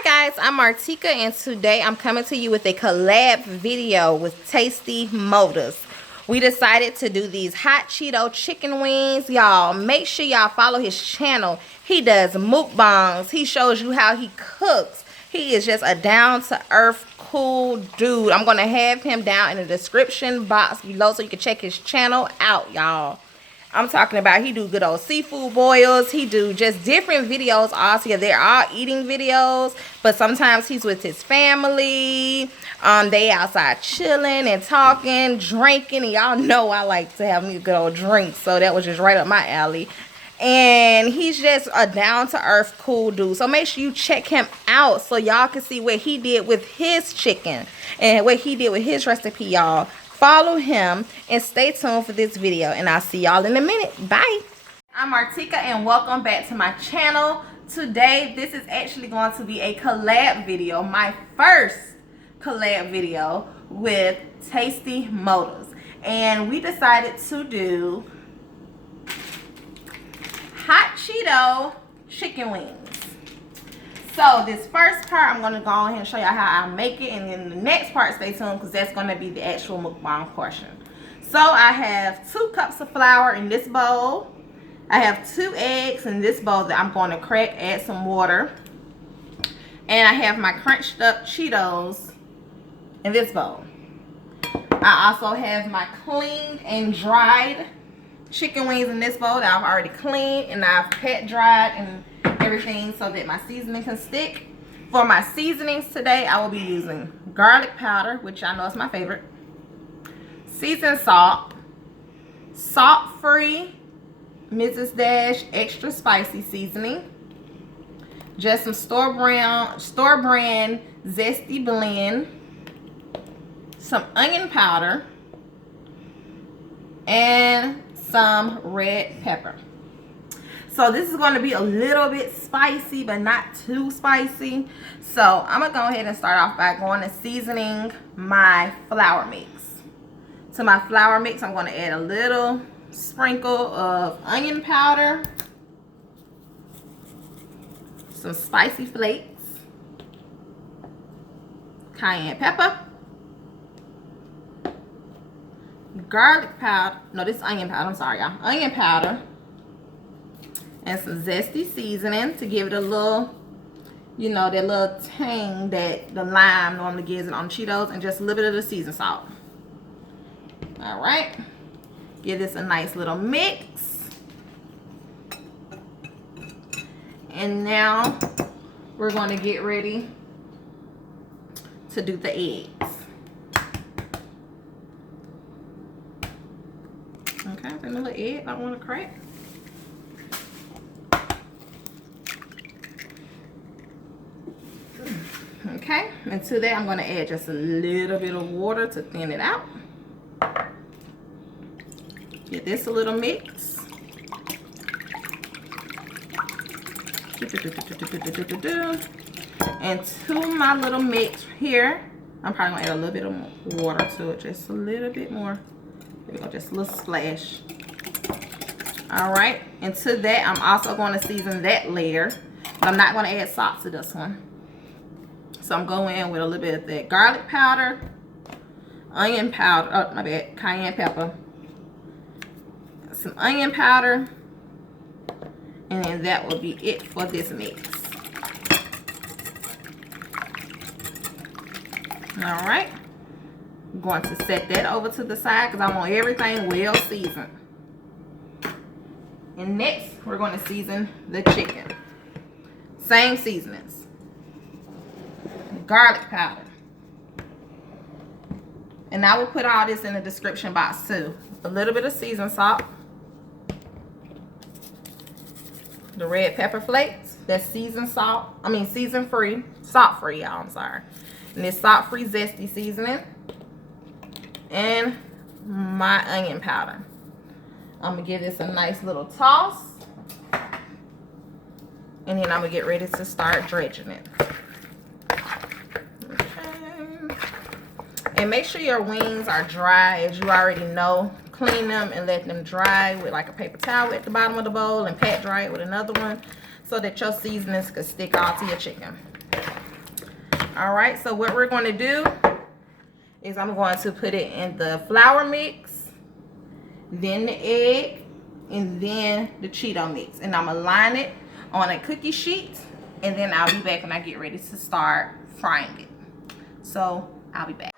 Hi guys, I'm Martika and today I'm coming to you with a collab video with Tastee Motives. We decided to do these hot Cheeto chicken wings. Y'all, make sure y'all follow his channel. He does mukbangs. He shows you how he cooks. He is just a down-to-earth, cool dude. I'm going to have him down in the description box below so you can check his channel out, y'all. I'm talking about he do good old seafood boils. He do just different videos all together. They're all eating videos, but sometimes he's with his family. They outside chilling and talking, drinking, and y'all know I like to have me a good old drink, so that was just right up my alley. And he's just a down-to-earth cool dude, so make sure you check him out so y'all can see what he did with his chicken and what he did with his recipe, y'all. Follow him and stay tuned for this video, and I'll see y'all in a minute. Bye. I'm Martika and welcome back to my channel. Today this is actually going to be a collab video, my first collab video with Tastee Motives, and we decided to do hot Cheeto chicken wings. So this first part, I'm going to go ahead and show y'all how I make it, and then the next part, stay tuned because that's going to be the actual mukbang portion. So I have 2 cups of flour in this bowl. I have 2 eggs in this bowl that I'm going to crack, add some water. And I have my crunched up Cheetos in this bowl. I also have my cleaned and dried chicken wings in this bowl that I've already cleaned and I've pat dried and everything so that my seasoning can stick. For my seasonings today, I will be using garlic powder, which I know is my favorite, seasoned salt, salt-free Mrs. Dash extra spicy seasoning, just some store brand zesty blend, some onion powder, and some red pepper. So this is going to be a little bit spicy, but not too spicy. So I'm going to go ahead and start off by going and seasoning my flour mix. To my flour mix, I'm going to add a little sprinkle of onion powder, some spicy flakes, cayenne pepper, garlic powder, no, this is onion powder, I'm sorry y'all, onion powder, and some zesty seasoning to give it a little, you know, that little tang that the lime normally gives it on Cheetos, and just a little bit of the seasoned salt. All right, give this a nice little mix. And now we're going to get ready to do the eggs. Okay, another egg I want to crack. Okay, and to that I'm going to add just a little bit of water to thin it out. Get this a little mix. And to my little mix here, I'm probably going to add a little bit of water to it, just a little bit more. There we go, just a little splash. All right, and to that I'm also going to season that layer, but I'm not going to add salt to this one. So I'm going in with a little bit of that garlic powder, onion powder, oh my bad, cayenne pepper, some onion powder, and then that will be it for this mix. All right, I'm going to set that over to the side because I want everything well seasoned. And next we're going to season the chicken. Same seasonings. Garlic powder, and I will put all this in the description box too. A little bit of seasoned salt, the red pepper flakes, that's seasoned salt, I mean season free, salt free y'all, I'm sorry, and this salt free zesty seasoning, and my onion powder. I'm gonna give this a nice little toss, and then I'm gonna get ready to start dredging it. And make sure your wings are dry, as you already know. Clean them and let them dry with like a paper towel at the bottom of the bowl, and pat dry it with another one so that your seasonings can stick all to your chicken. All right, so what we're going to do is I'm going to put it in the flour mix, then the egg, and then the Cheeto mix. And I'm going to line it on a cookie sheet, and then I'll be back when I get ready to start frying it. So I'll be back.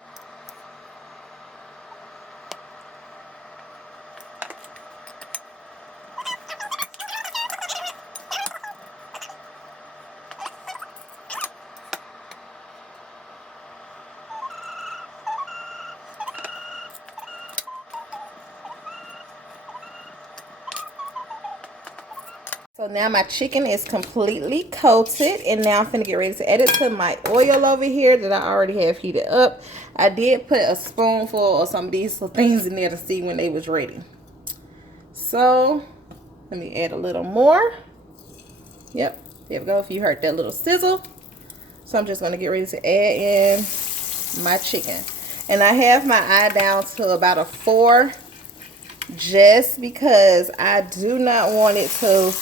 So now my chicken is completely coated, and now I'm finna get ready to add it to my oil over here that I already have heated up. I did put a spoonful of some of these little things in there to see when they was ready. So let me add a little more. Yep, there we go. If you heard that little sizzle. So I'm just gonna get ready to add in my chicken. And I have my eye down to about a 4, just because I do not want it to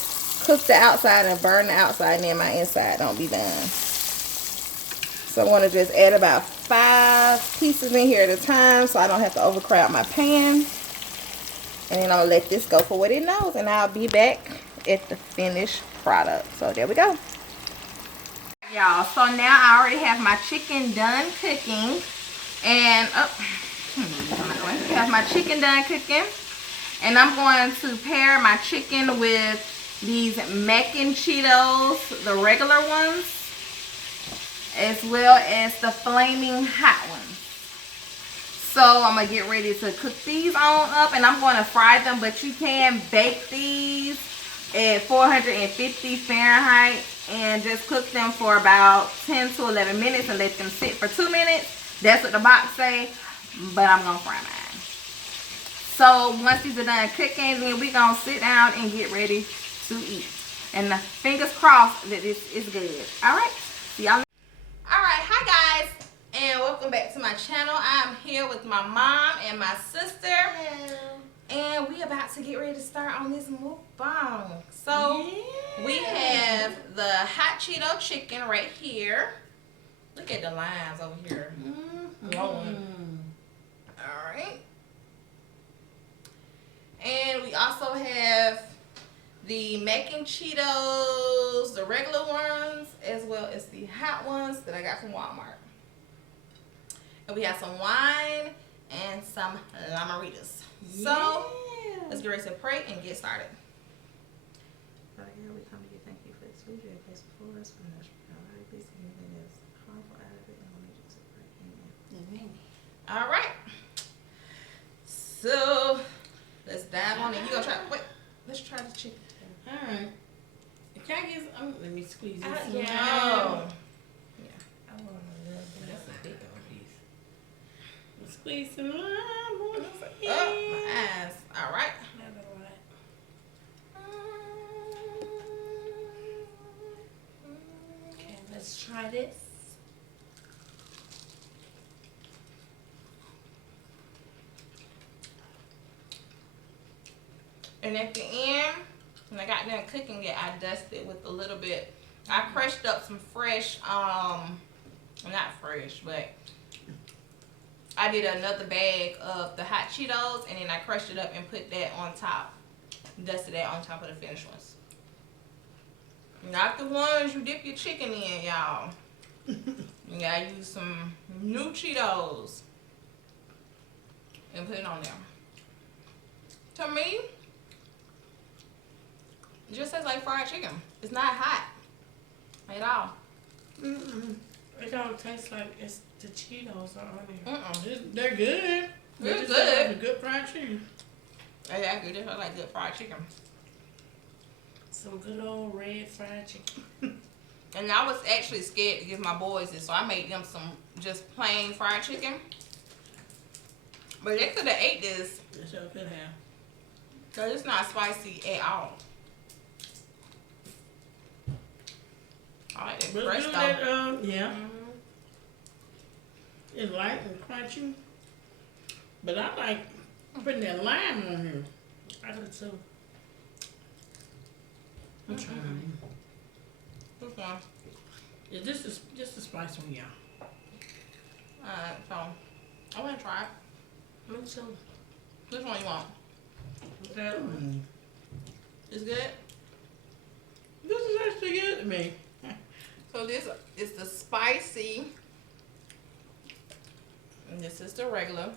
cook the outside and burn the outside, and then my inside don't be done. So I'm going to just add about 5 pieces in here at a time so I don't have to overcrowd my pan. And then I'm going to let this go for what it knows, and I'll be back at the finished product. So there we go. Y'all, so now I already have my chicken done cooking. And have my chicken done cooking. And I'm going to pair my chicken with these mac and Cheetos, the regular ones, as well as the flaming hot ones. So I'm gonna get ready to cook these on up, and I'm going to fry them, but you can bake these at 450 Fahrenheit and just cook them for about 10 to 11 minutes and let them sit for 2 minutes. That's what the box say, but I'm gonna fry mine. So once these are done cooking, then we're gonna sit down and get ready to eat. And fingers crossed that this is good. Alright, see y'all. Alright, hi guys, and welcome back to my channel. I'm here with my mom and my sister. Hello. And we about to get ready to start on this mukbang. So we have the hot Cheeto chicken right here. Look at the lines over here. Alright. And we also have the mac and Cheetos, the regular ones, as well as the hot ones that I got from Walmart. And we have some wine and some margaritas. Yeah. So let's get ready to pray and get started. Father God, we come to you. Thank you for this food you have placed before us. For the alright, please give anything that's harmful out of it, and we'll make it to pray. Amen. Amen. All right. So let's dive on in. You gonna try? Wait. Let's try the chicken. All right. Can I get some? Let me squeeze this. Yeah. Yeah. I want a little bit. That's a big old piece. Let's squeeze some lime on it. Oh, my eyes. All right. Okay, let's try this. And at the end, when I got done cooking it, I dusted with a little bit. I crushed up some fresh, not fresh, but I did another bag of the hot Cheetos, and then I crushed it up and put that on top. Dusted that on top of the finished ones. Not the ones you dip your chicken in, y'all. You gotta use some new Cheetos and put it on there. To me, it just tastes like fried chicken. It's not hot at all. It don't taste like it's the Cheetos are on there. They're good. They're good. Like good fried chicken. Exactly, they taste like good fried chicken. Some good old red fried chicken. And I was actually scared to give my boys this, so I made them some just plain fried chicken. But they could have ate this. They sure could have. Because it's not spicy at all. I like that fresh though. Yeah. It's light and crunchy. But I like putting that lime on here. I do too. I'm trying. This one. Is this the spice one, y'all? Alright, so I'm gonna try it. Me too. Which one you want? That one. It's good? This is actually good to me. So this is the spicy. And this is the regular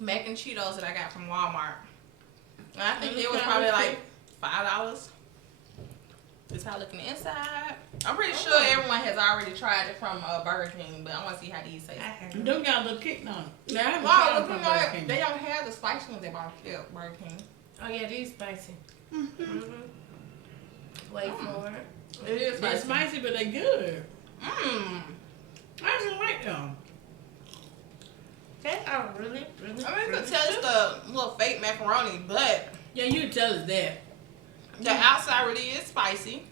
mac and Cheetos that I got from Walmart. And I think it was probably like $5. This is how it look on the inside. I'm pretty sure everyone has already tried it from Burger King, but I want to see how these taste. Don't got a little kick on it. Now, I haven't Wow, tried look from at Burger that. King. They don't have the spicy ones they bought at Burger King. Oh yeah, these spicy. Wait for it. It is They're spicy. spicy, but they good. Mmm. I just like them. They are really, really. I mean, you really can tell it's the little fake macaroni, but Yeah, you can tell us that. the outside really is spicy.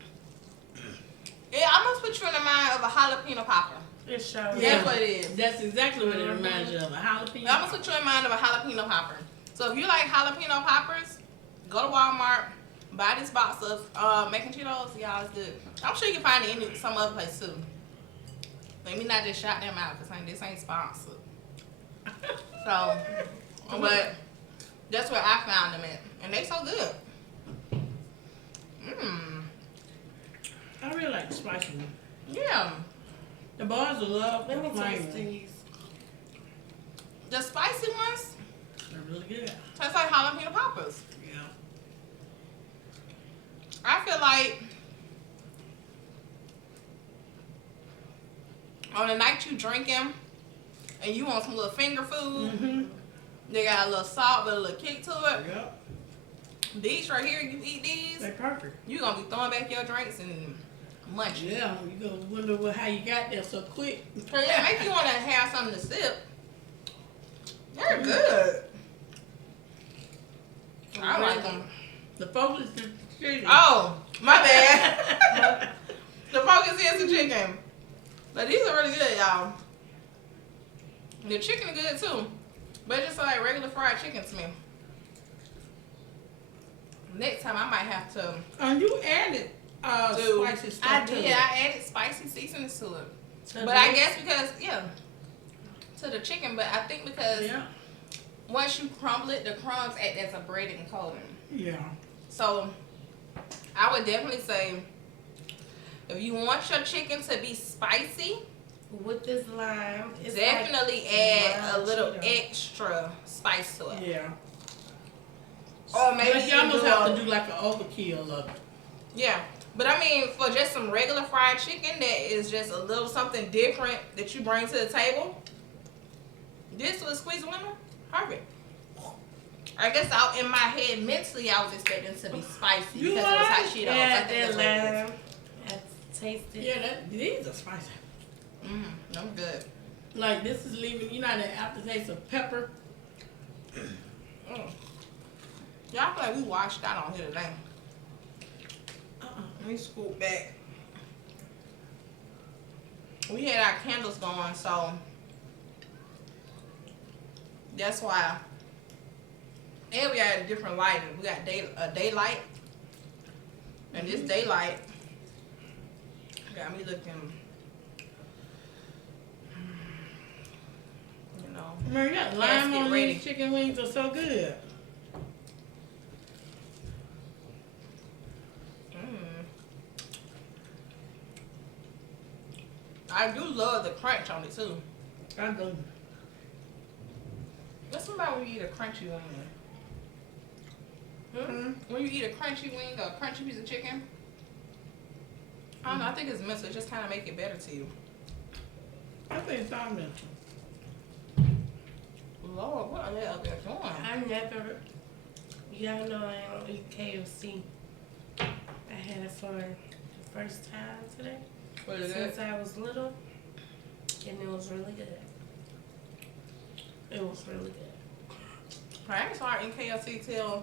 It almost puts you in the mind of a jalapeno popper. It shows. That's Yeah. what it is. That's exactly what it reminds you of. A jalapeno. It almost puts you in mind of a jalapeno popper. So if you like jalapeno poppers, go to Walmart, buy this box of mac and Cheetos. Y'all, it's good. I'm sure you can find it in some other place too. Let me not just shout them out because this ain't sponsored. So, but that's where I found them at, and they so good. Mmm. I really like the spicy one. Yeah. The boys will love Let me the plain taste one. these. The spicy ones They're really good. taste like jalapeno poppers. Yeah. I feel like on the night you drinking and you want some little finger food, Mm-hmm. they got a little salt but a little kick to it. Yep. These right here, you eat these, They're perfect. you gonna be throwing back your drinks and munching. Yeah, you gonna wonder how you got there so quick. So yeah, make you wanna have something to sip. They're good. I like them. The focus is chicken. Oh, my bad. The focus is the chicken. But these are really good, y'all. The chicken is good too. But it's just like regular fried chicken to me. Next time I might have to You added do. spicy stuff I to did. it. I added spicy seasonings to it. So But I this- guess because, to the chicken. But I think because Yeah. once you crumble it, the crumbs act as a breading coating. Yeah. So I would definitely say if you want your chicken to be spicy, with this lime, it's definitely like add a wild little Cheeto. extra spice to it. Yeah. Or maybe But you you almost do have a- to do like an overkill of it. Yeah. But I mean, for just some regular fried chicken that is just a little something different that you bring to the table, this with a squeeze of lemon, perfect. I guess in my head mentally I was expecting it to be spicy You because it was hot are? Cheetos. I Yeah, think that's that what it is. lime. I tasted. Yeah, these are spicy. I'm good. Like this is leaving, you know, the aftertaste of pepper. Mm. Y'all feel like we washed out on here today. Let me scoot back. We had our candles going, so that's why. And we had a different lighting. We got a daylight, and this daylight got me looking. You know, Man, you got Let's lime get on ready. these chicken wings are so good. I do love the crunch on it too. I do. What's about when you eat a crunchy wing? When you eat a crunchy wing or a crunchy piece of chicken? I don't know, I think it's mental. It just kind of make it better to you. I think it's all mental. Lord, what are they up there doing? I never. Y'all know I don't eat KFC. I had it for the first time today What is it? since I was little, and it was really good. It was really good. I ain't started eating KFC till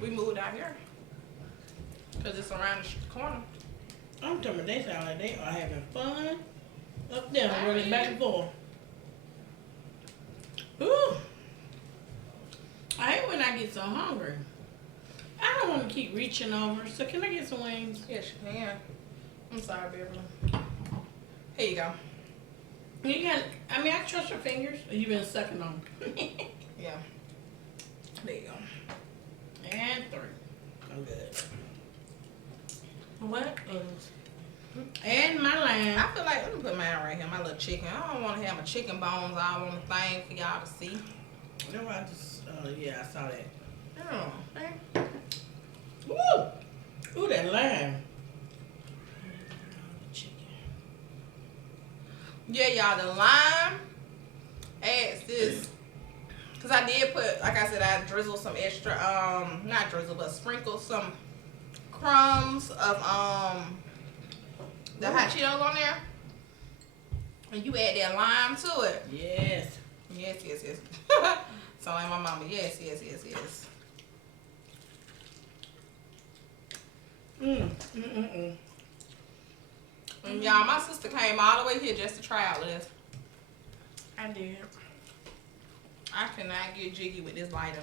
we moved out here. Because it's around the corner. I'm telling you, they sound like they are having fun up there, running back and forth. Ooh. I hate when I get so hungry. I don't want to keep reaching over, so can I get some wings? Yes, you can. I'm sorry, Beverly. Here you go. You got, I mean, I trust your fingers. Or you been sucking on them? Yeah. There you go. And 3. I'm good. What? And my lamb. I feel like, let me put mine right here, my little chicken. I don't want to have my chicken bones all on the thing for y'all to see. No, I just, yeah, I saw that. Oh, Woo! Ooh, that lamb. yeah, y'all, the lime adds this. Because I did put, like I said, I drizzled some extra, not drizzle, but sprinkle some crumbs of the hot Cheetos on there. And you add that lime to it. Yes. Yes. Sound like my mama. Yes. And y'all, my sister came all the way here just to try out this. I did. I cannot get jiggy with this lighter.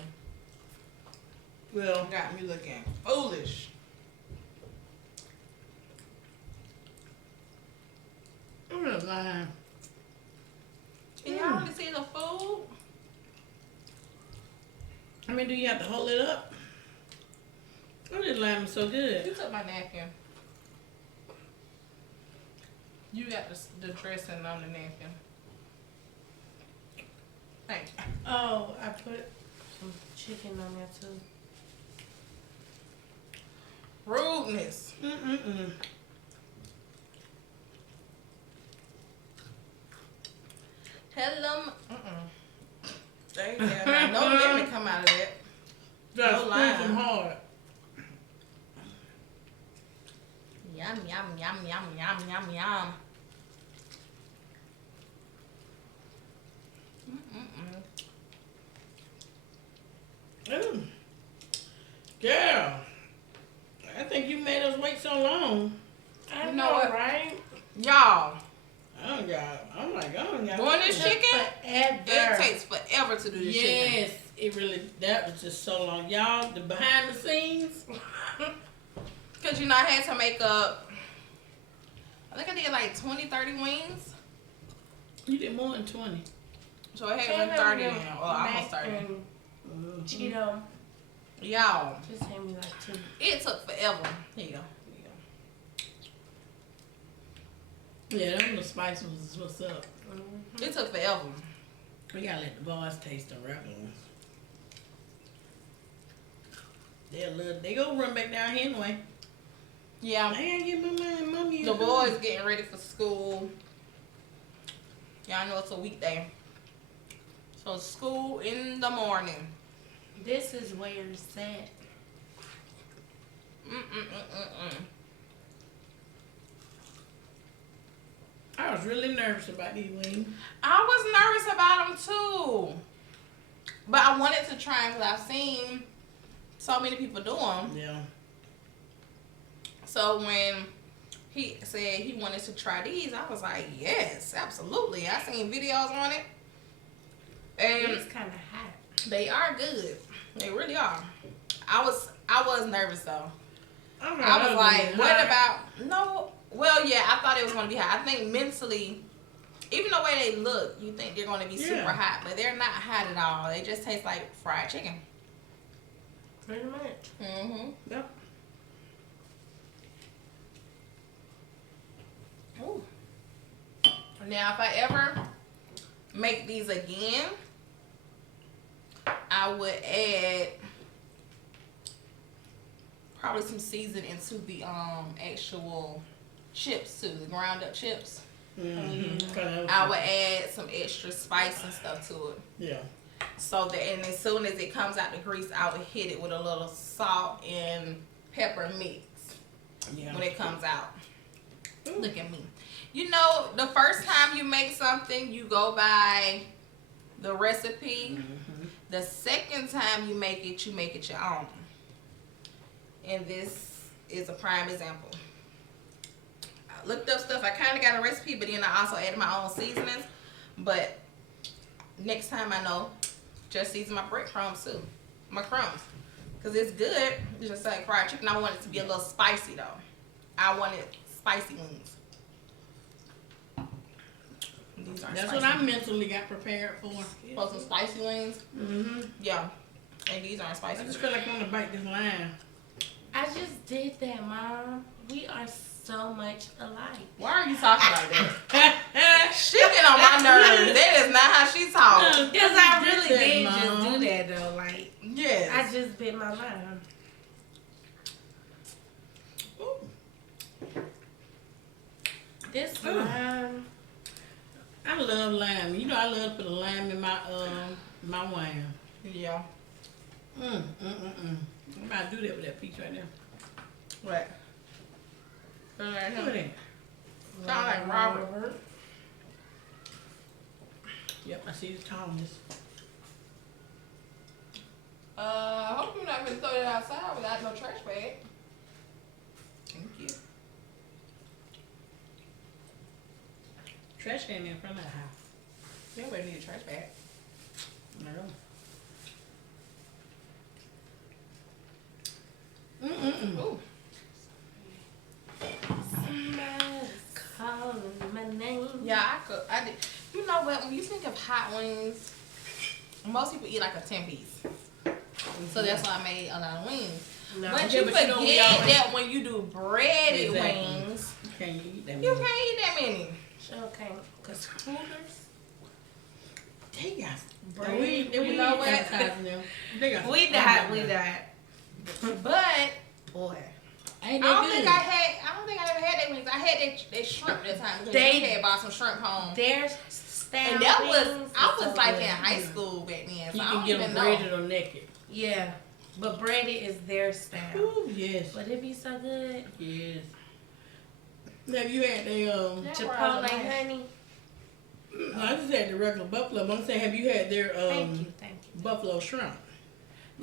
Well, Got me looking foolish. ooh, that lamb. Can y'all really see the food? I mean, do you have to hold it up? Oh, this lamb is so You good. took my napkin. You got the dressing on the napkin. Thank you. Oh, I put some chicken on there too. Rudeness. Tell them. They have no lemon come out of that. Just No line. squeeze them hard. Yum. Ooh. Girl, I think you made us wait so long. I You know, know what? right? Y'all, Oh God, I'm like, oh God. doing this chicken, it Forever. takes forever to do this chicken. Yes, it really. That was just so long, y'all. The behind the scenes. Because, you know, I had to make up, I think I did like 20, 30 wings. You did more than 20. So I had like 30 now, or almost 30. Cheeto. Y'all, Just hand me like 2. it took forever. Here you go. Yeah, them little spice was what's up. It took forever. We gotta let the boys taste the regular ones. They go run back down here anyway. Yeah. I gotta get my mind, mommy. The boys getting ready for school. Y'all know it's a weekday. So school in the morning. This is where it's at. I was really nervous about these wings. I was nervous about them too. But I wanted to try them because I've seen so many people do them. Yeah. So when he said he wanted to try these, I was like, yes, absolutely. I seen videos on it. And It's kind of hot. they are good. They really are. I was nervous though. I was like, what about, no, well, yeah, I thought it was going to be hot. I think mentally, even the way they look, you think they're going to be super hot, but they're not hot at all. They just taste like fried chicken. Pretty much. Yep. Ooh. Now, if I ever make these again, I would add probably some seasoning into the actual chips too, the ground up chips. I would add some extra spice and stuff to it. Yeah. So that, and as soon as it comes out the grease, I would hit it with a little salt and pepper mix when it comes out. Look at me. You know, the first time you make something, you go by the recipe. The second time you make it your own. And this is a prime example. I looked up stuff. I kind of got a recipe, but then I also added my own seasonings. But next time I know, just season my breadcrumbs too. My crumbs. Because it's good. It's just like fried chicken. I want it to be a little spicy though. I wanted spicy wings. These aren't That's spicy. what I mentally got prepared for. For some spicy wings? Mm-hmm. Yeah. And these aren't spicy. I just feel like I want to bite this lime. I just did that, Mom. We are so much alike. Why are you talking like that? She get on my nerves. That is not how she talks. Because I really that, did Mom. just do that, though. Like, Yes. I just bit my lime. Ooh. This Ooh. lime. I love lime. You know I love to put a lime in my my wine. Yeah. I'm about to do that with that peach right there. What? Look at that. Sound like Robert. Yep, I see the tallness. I hope you're not gonna throw it outside without no trash bag. Thank you. Trash can in front of the house. You already need a trash bag. No. Ooh. Somebody's calling my name. Yeah, I did. You know what? When you think of hot wings, most people eat like a 10-piece. So that's why I made a lot of wings. No. But Yeah, you but you don't forget eat all that when you do breaded Exactly. wings, Can you eat that? you many? can't eat that many. Okay. Because Hooters. They got Bread. we You know what? advertising them. They got We died. But boy. I don't think I ever had that wings. I had that shrimp that time. They had bought some shrimp home. Their style And that was, wings I is was so like good. in high school back then. So You I can don't get even them know. breaded or naked. Yeah. But breaded is their style. Ooh, yes. But it be so good. Yes. Have you had the Chipotle honey. No, I just had the regular buffalo. I'm saying, have you had their Thank you. buffalo shrimp?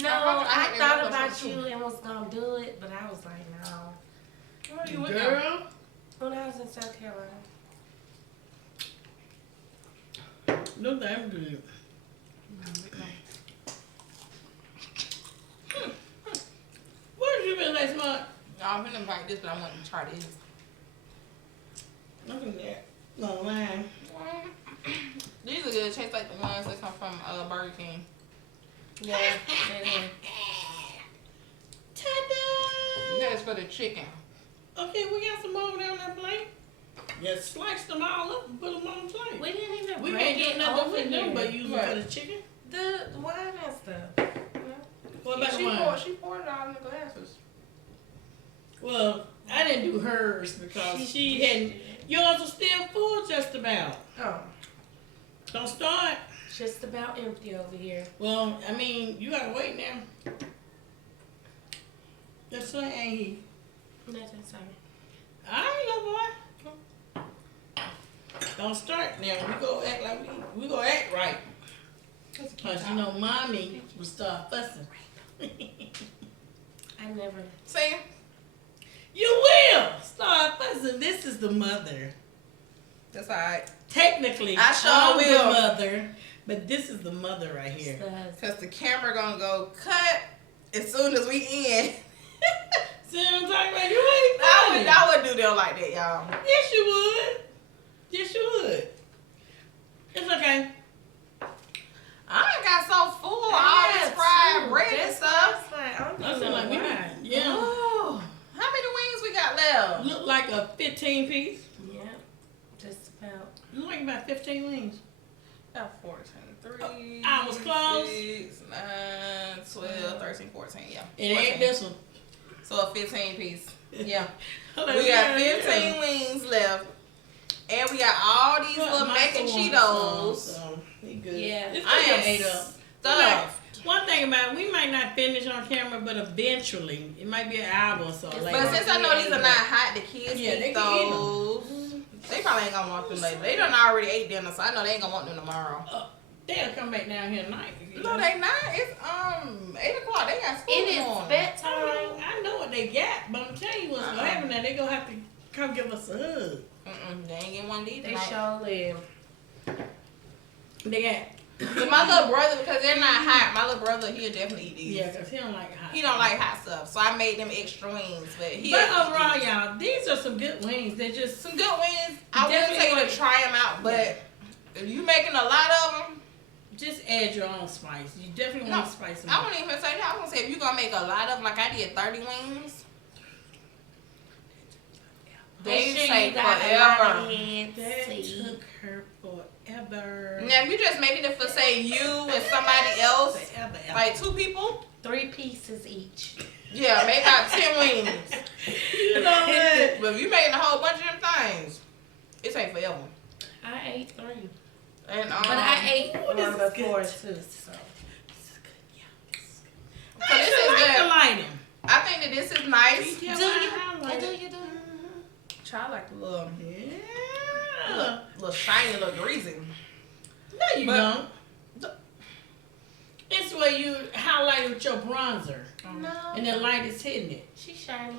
No, I I had thought that about buffalo you too. and was gonna do it, but I was like, no. Where you with Girl, When I was in South Carolina. no, I'm good. What did you been last month? I'm gonna invite this, but I want to try this. Look at that. No line. These are good. Taste like the ones that come from Burger King. Yeah. Ta-da! That's for the chicken. Okay, we got some more down that plate. Just slice them all up and put them on the plate. We didn't even We bring can't it do nothing over with them here. but use them for the chicken. The wine and stuff. What about the wine? She poured it all in the glasses. Well, I didn't do hers because she hadn't. Yours was still full just about. Oh, Don't start. just about empty over here. Well, I mean, you gotta wait now. That's what ain't he? Nothing, sorry. All right, little boy. Don't start now. We go act like we go act right. Cause you know, mommy will start fussing. I never. See? You will start fussing. This is the mother. That's alright. Technically, I sure I'm will. the mother, but this is the mother right here. Because the camera gonna go cut as soon as we in. See what I'm talking about? You ain't funny. I would do them like that, y'all. Yes, you would. Yes, you would. It's okay. I ain't got so full of all this fried bread and stuff. I feel like we need, yeah. Oh, how many wings we got left? Look like a 15 piece. Yeah, just about. Look like about 15 wings. About 14. 3, I was close. 6, 9, 12, 13, 14. Yeah. It 14. ain't this one. So a 15 piece. Yeah. Like, We got yeah, 15 wings left. And we got all these little mac and Cheetos. So, he good. Yeah. It's I still am ate up. stuffed. One thing about it, we might not finish on camera, but eventually, it might be an hour or so later. But since I know these are not hot, the kids Yeah, they eat can eat those. They probably ain't gonna want them later. They done already ate dinner, so I know they ain't gonna want them tomorrow. They'll come back down here tonight. No, they not. It's 8 o'clock. They got school It is on. bedtime. I know what they got, but I'm telling you what's gonna happen now. They gonna have to come give us a hug. They ain't getting one either. They sure live. They got. But my little brother, because they're not hot, my little brother, he'll definitely eat these. Yeah, because he don't like hot. He don't like hot stuff, so I made them extra wings. But overall, y'all, these are some good wings. They're just some good wings. I wouldn't Definitely tell you want- to try them out, but if you making a lot of them, just add your own spice. You definitely want to spice them I up. wouldn't even say that. I was gonna say if you're gonna make a lot of them, like I did 30 wings. They take forever. That took her forever. Now, if you just making it for say you and somebody else, Forever. like 2 people, 3 pieces each. yeah, make out 10 wings. You know what? But if you making a whole bunch of them things, it take forever. I ate 3. And But I ate Ooh, one this is before good. too. So. So this is like good. the lighting. I think that this is nice. Do you? Do you? Try like a little, Yeah. little shiny, a little greasy. No, you But- don't. It's where you highlight with your bronzer. No. And the light is hitting it. She's shiny.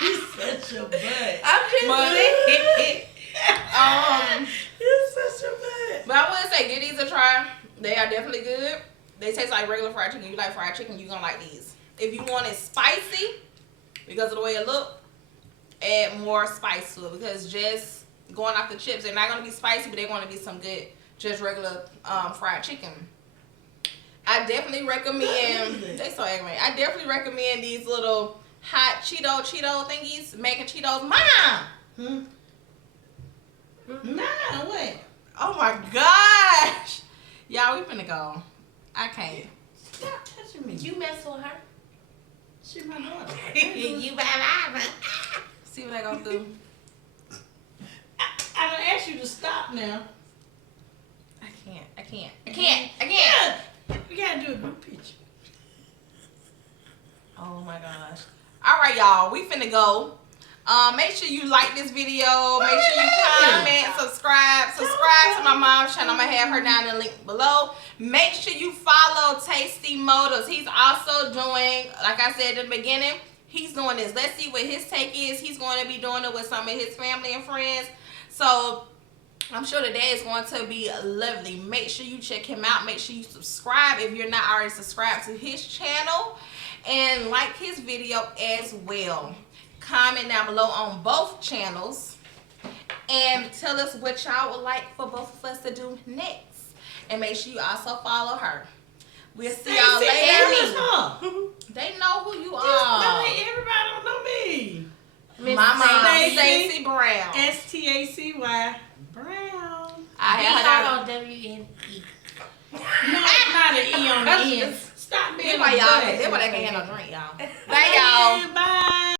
You such a butt. I'm just saying. You such a butt. But I would say give these a try. They are definitely good. They taste like regular fried chicken. You like fried chicken, you're gonna like these. If you want it spicy, because of the way it look, add more spice to it. Because just going off the chips, they're not gonna be spicy, but they're gonna be some good, just regular fried chicken. I definitely recommend. They so aggravating. I definitely recommend these little hot Cheeto thingies, making Cheetos. Mom. Nah, what? Oh my gosh. Y'all, we finna go. I can't. Stop touching me. You mess with her. She's my daughter. You bad. See what I gonna do. I done asked you to stop now. I can't. We gotta do a group picture. Oh my gosh. All right, y'all. We finna go. Make sure you like this video. Make sure you comment, subscribe to my mom's channel. I'm gonna have her down in the link below. Make sure you follow Tastee Motives. He's also doing, like I said in the beginning, he's doing this. Let's see what his take is. He's going to be doing it with some of his family and friends. So I'm sure today is going to be lovely. Make sure you check him out. Make sure you subscribe if you're not already subscribed to his channel, and like his video as well. Comment down below on both channels and tell us what y'all would like for both of us to do next. And make sure you also follow her. We'll see y'all later. They know who you are. Everybody don't know me. My mom, Stacey Stacey Brown. Stacy Brown. I had her on WNE. No, it's not an E on the end. Stop being That's a why y'all. butt. That's why they can't handle drink, y'all. Bye, y'all. Bye.